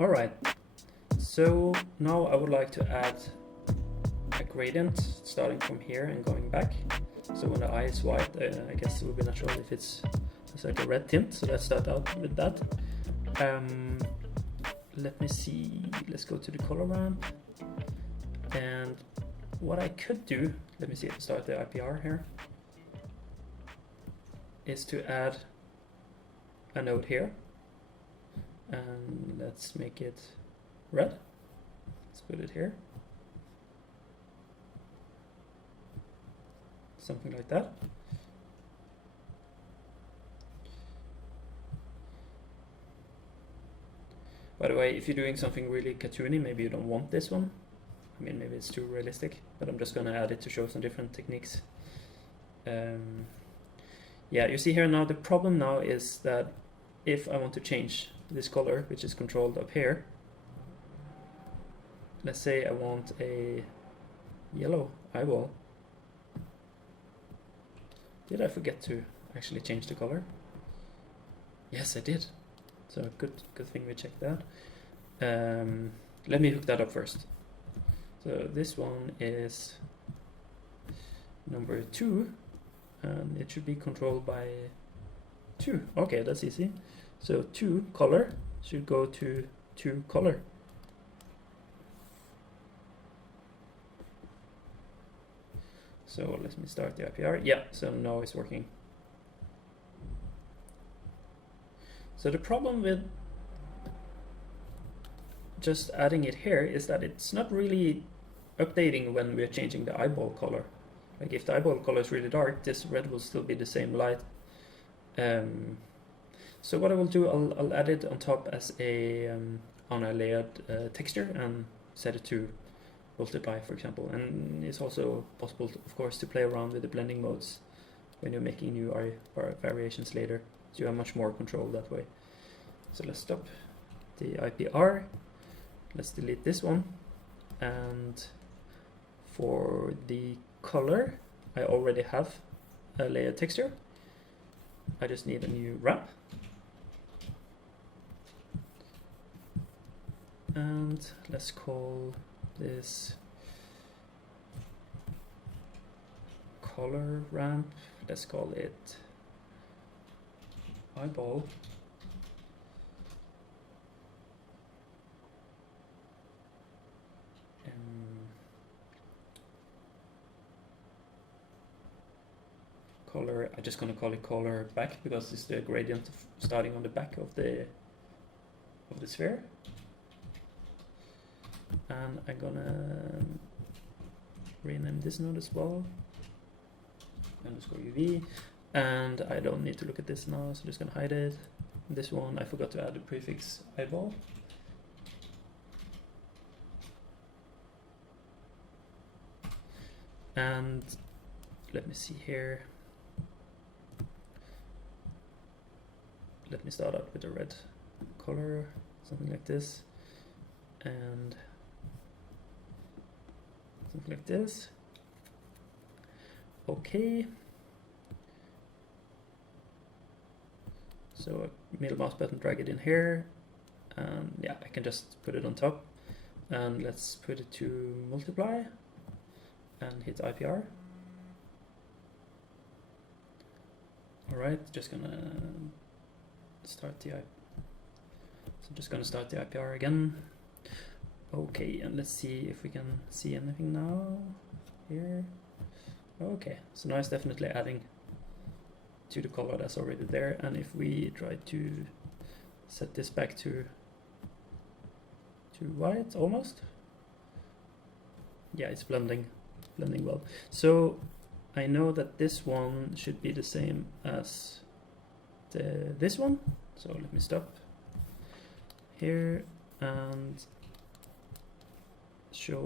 All right, so now I would like to add a gradient starting from here and going back. So when the eye is white, I guess it would be natural if it's like a red tint. So let's start out with that. Let me see, let's go to the color ramp. And what I could do, let me see if I start the IPR here, is to add a node here. And let's make it red. Let's put it here. Something like that. By the way, if you're doing something really cartoony, maybe you don't want this one. I mean, maybe it's too realistic, but I'm just gonna add it to show some different techniques. Yeah, you see here now, the problem now is that if I want to change this color, which is controlled up here, let's say I want a yellow eyeball. Did I forget to actually change the color? Yes, I did. So good thing we checked that. Let me hook that up first. So this one is number 2, and it should be controlled by 2. Okay, that's easy. So 2 color should go to 2 color. So let me start the IPR. Yeah, so now it's working. So the problem with just adding it here is that it's not really updating when we're changing the eyeball color. Like if the eyeball color is really dark, this red will still be the same light. So what I will do, I'll add it on top as a on a layered texture and set it to multiply, for example. And it's also possible, of course, to play around with the blending modes when you're making new variations later. So you have much more control that way. So let's stop the IPR. Let's delete this one. And for the color, I already have a layered texture. I just need a new ramp. And let's call this color ramp. Let's call it eyeball. Color, I'm just gonna call it color back because it's the gradient starting on the back of the sphere. And I'm gonna rename this node as well. Underscore UV. And I don't need to look at this now, so I'm just gonna hide it. This one, I forgot to add the prefix eyeball. And let me see here. Let me start out with a red color, something like this. And something like this. Okay. So middle mouse button, drag it in here. And yeah, I can just put it on top. And let's put it to multiply and hit IPR. All right, just gonna start the IPR again. Okay, and let's see if we can see anything now here. Okay, so now it's definitely adding to the color that's already there. And if we try to set this back to white almost, yeah, it's blending well. So I know that this one should be the same as this one. So let me stop here and show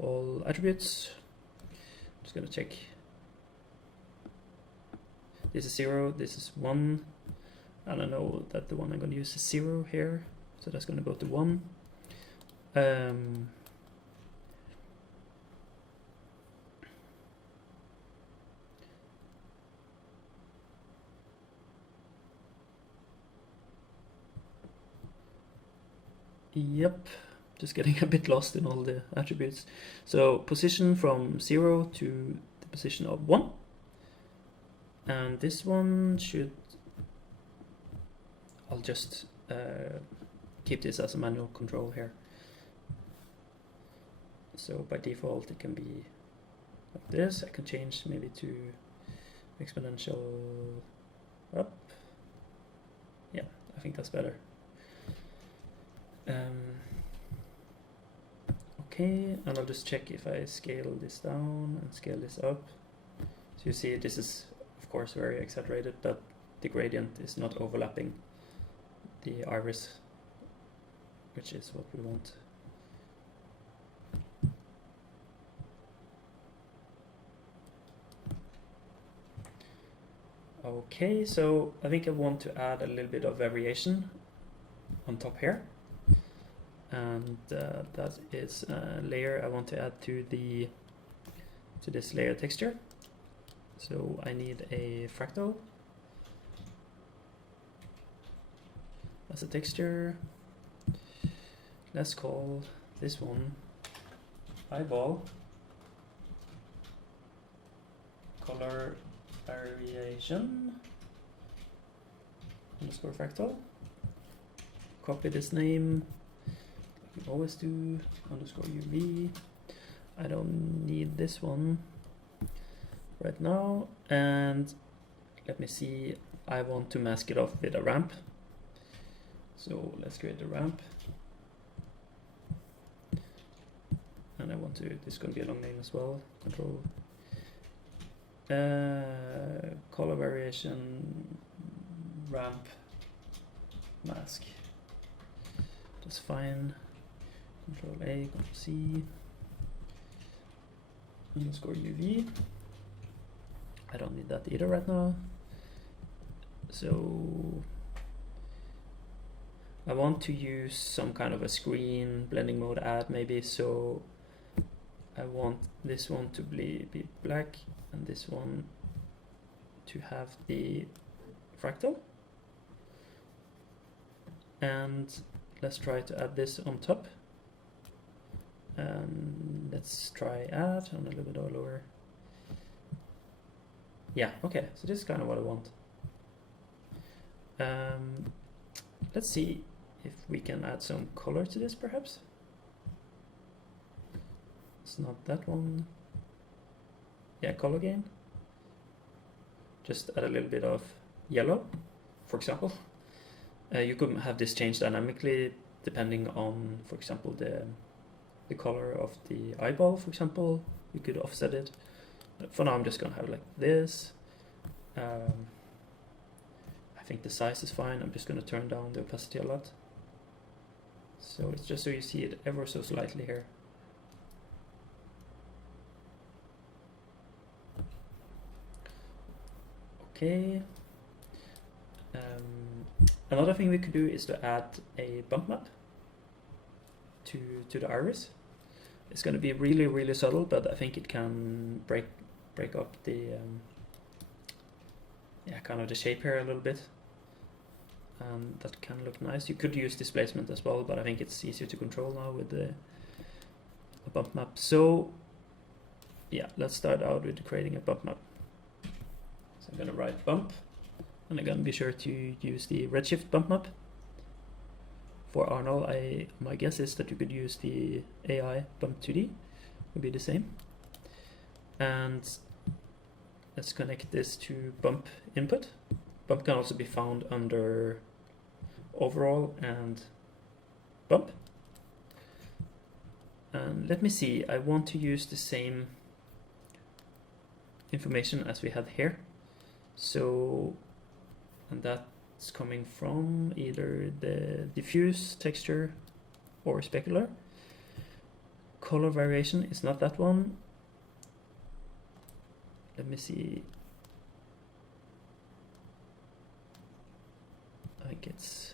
all attributes. Just gonna check. This is 0, this is 1, and I know that the one I'm gonna use is 0 here, so that's gonna go to 1. Yep, just getting a bit lost in all the attributes. So position from 0 to the position of 1. And this one should, I'll just keep this as a manual control here. So by default it can be like this. I can change maybe to exponential up. Yeah, I think that's better. Okay, and I'll just check if I scale this down and scale this up. So you see this is of course very exaggerated, but the gradient is not overlapping the iris, which is what we want. Okay, so I think I want to add a little bit of variation on top here, and that is a layer I want to add to this layer texture. So I need a fractal as a texture. Let's call this one eyeball color variation underscore fractal. Copy this name like we always do, underscore UV. I don't need this one right now, and let me see, I want to mask it off with a ramp. So let's create a ramp, and I want to, this is going to be a long name as well, control color variation ramp mask. That's fine. Control A, Control C, underscore UV. I don't need that either right now. So I want to use some kind of a screen blending mode add maybe, so I want this one to be black and this one to have the fractal. And let's try to add this on top. Let's try add on a little bit lower. Yeah, okay, so this is kind of what I want. Let's see if we can add some color to this perhaps. It's not that one. Yeah, color gain. Just add a little bit of yellow, for example. You could have this change dynamically depending on, for example, the color of the eyeball, for example. You could offset it. But for now, I'm just gonna have like this. I think the size is fine. I'm just gonna turn down the opacity a lot. So it's just so you see it ever so slightly here. Okay. Another thing we could do is to add a bump map to the iris. It's going to be really, really subtle, but I think it can break up the kind of the shape here a little bit. That can look nice. You could use displacement as well, but I think it's easier to control now with a bump map. So yeah, let's start out with creating a bump map. So I'm going to write bump, and I'm going to be sure to use the redshift bump map. For Arnold, my guess is that you could use the AI bump 2D, would be the same. And let's connect this to bump input. Bump can also be found under overall and bump. And let me see, I want to use the same information as we had here. So, and that's coming from either the diffuse texture or specular. Color variation is not that one. Let me see. I think it's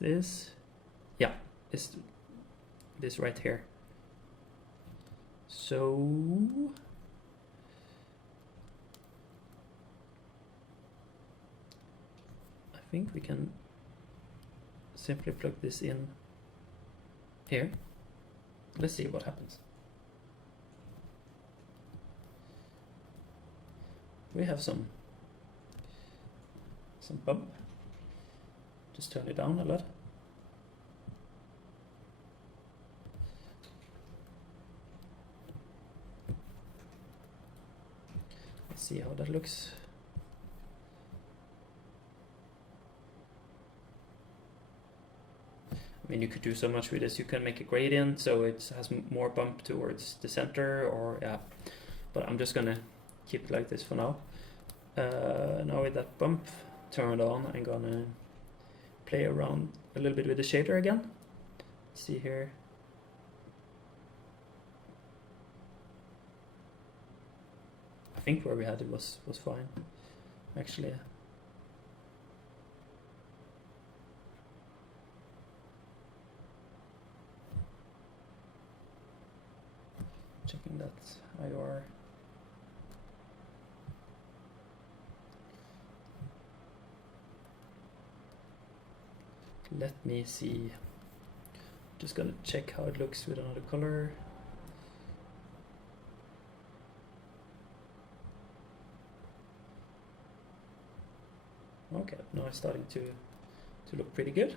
this. Yeah, it's this right here. So I think we can simply plug this in here. Let's see what happens. We have some bump. Just turn it down a lot. Let's see how that looks. I mean, you could do so much with this. You can make a gradient so it has more bump towards the center, or yeah. But I'm just gonna keep it like this for now. Now with that bump turned on, I'm gonna play around a little bit with the shader again. See here. I think where we had it was fine, actually. Checking that IR. Let me see. Just gonna check how it looks with another color. Okay, now it's starting to look pretty good.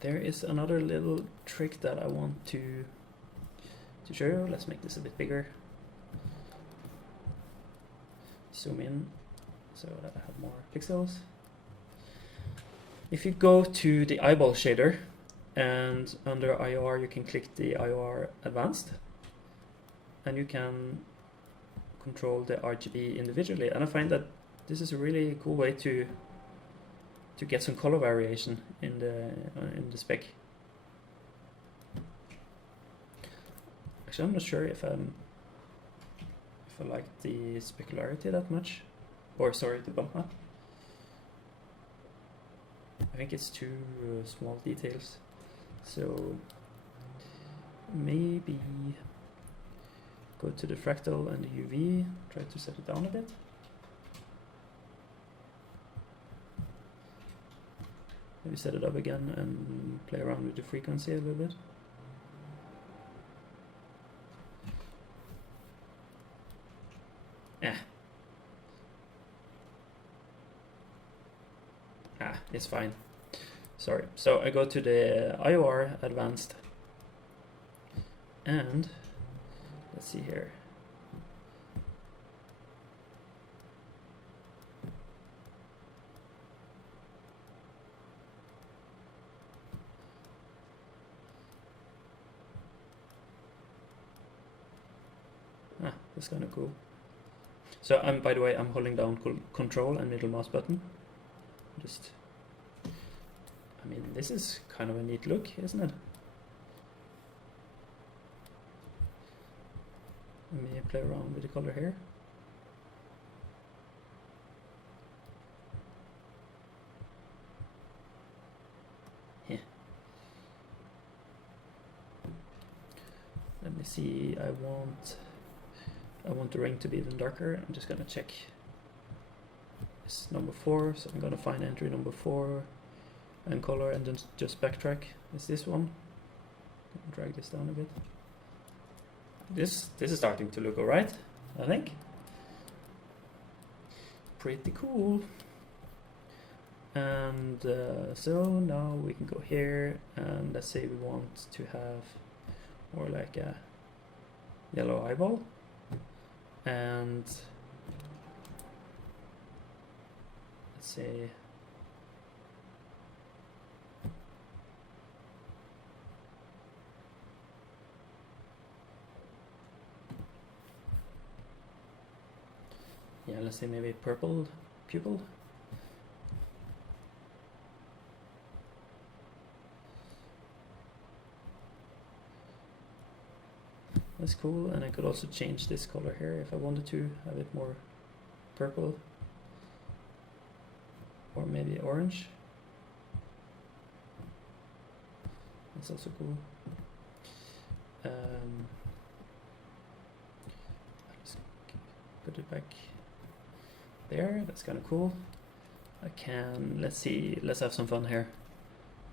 There is another little trick that I want to show you. Let's make this a bit bigger. Zoom in so that I have more pixels. If you go to the eyeball shader, and under IR you can click the IR Advanced, and you can control the RGB individually. And I find that this is a really cool way to get some color variation in the spec. Actually, I'm not sure if I like the specularity that much, or sorry, the bump map. I think it's too small details, so maybe go to the fractal and the UV, try to set it down a bit. Maybe set it up again and play around with the frequency a little bit. It's fine. Sorry. So I go to the IOR Advanced, and let's see here. That's kind of cool. So by the way, I'm holding down Control and middle mouse button. I mean, this is kind of a neat look, isn't it? Let me play around with the color here. Yeah. Let me see. I want the ring to be even darker. I'm just gonna check. It's number 4, so I'm gonna find entry number 4 and color, and then just backtrack. It's this one. Drag this down a bit. This is starting to look alright, I think. Pretty cool. And so now we can go here, and let's say we want to have more like a yellow eyeball, and let's say let's say maybe purple pupil. That's cool, and I could also change this color here if I wanted to have it more purple, or maybe orange. That's also cool. Let's put it back there. That's kind of cool. I can, let's see, let's have some fun here.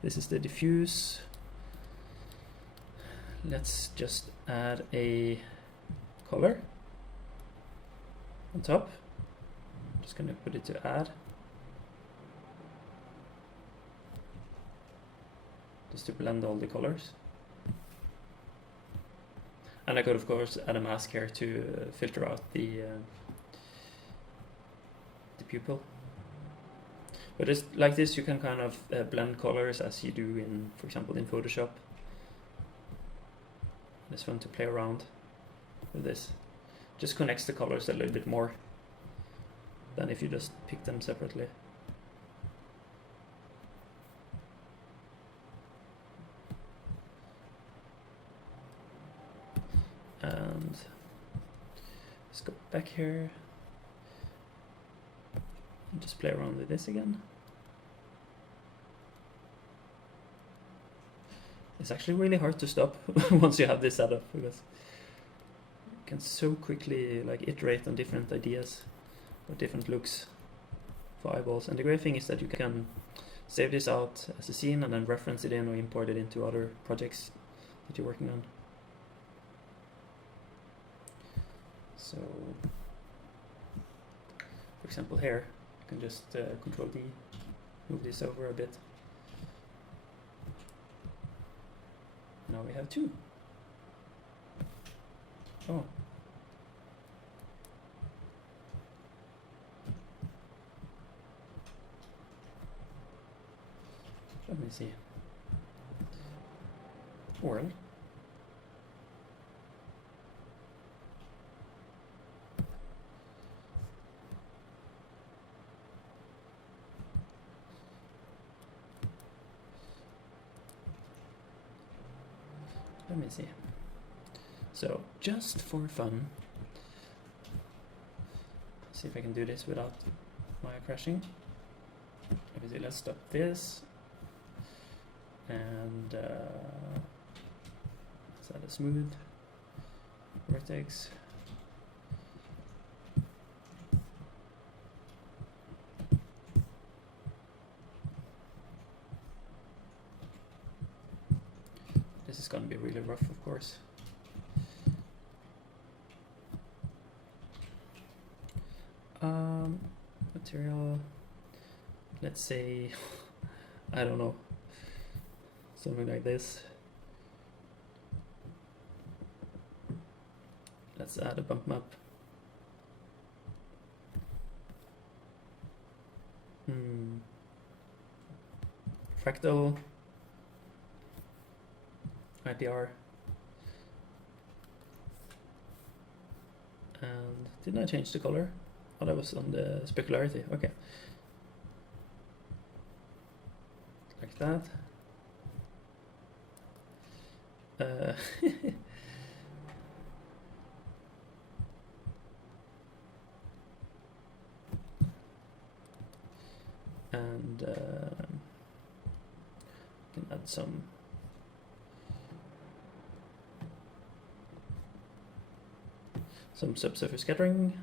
This is the diffuse. Let's just add a color on top. I'm just gonna put it to add. Just to blend all the colors. And I could of course add a mask here to filter out the pupil. But just like this, you can kind of blend colors as you do in, for example, in Photoshop. It's fun to play around with this. Just connects the colors a little bit more than if you just pick them separately. And let's go back here and just play around with this again. It's actually really hard to stop once you have this set up, because you can so quickly like iterate on different ideas or different looks for eyeballs. And the great thing is that you can save this out as a scene and then reference it in or import it into other projects that you're working on. So, for example, here you can just Control D, move this over a bit. Now we have two. Oh. Let me see. Well. Let me see. So, just for fun, see if I can do this without Maya crashing. Let me see, let's stop this. And let's add a smooth vertex. This is going to be really rough, of course. Material, let's say, I don't know, something like this. Let's add a bump map. Fractal. IPR. And didn't I change the color? Oh, that was on the specularity. Okay. Like that. And can add some subsurface scattering.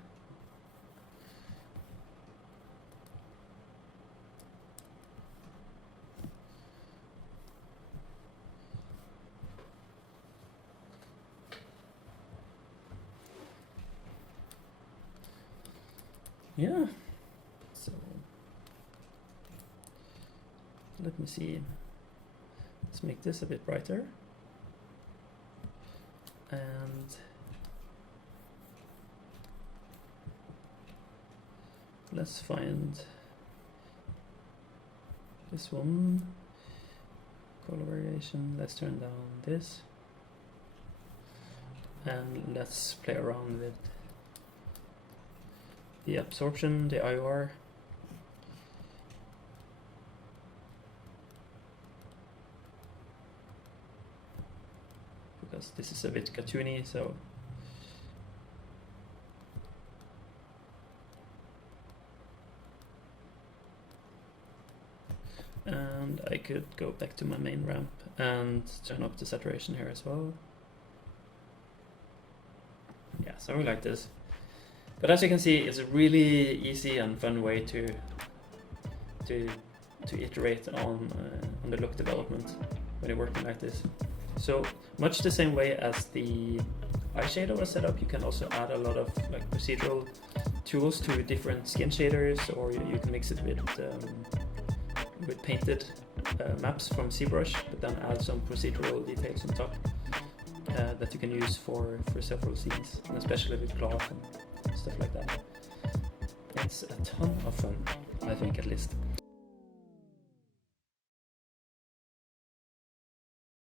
Yeah, so let me see, let's make this a bit brighter, and let's find this one, color variation, let's turn down this, and let's play around with the absorption, the IOR. Because this is a bit cartoony, so and I could go back to my main ramp and turn up the saturation here as well. Yeah, something like this. But as you can see, it's a really easy and fun way to to iterate on the look development when you're working like this. So much the same way as the eyeshadow was set up, you can also add a lot of like procedural tools to different skin shaders, or you can mix it with painted maps from ZBrush, but then add some procedural details on top that you can use for several scenes, and especially with cloth and stuff like that. It's a ton of fun, I think, at least.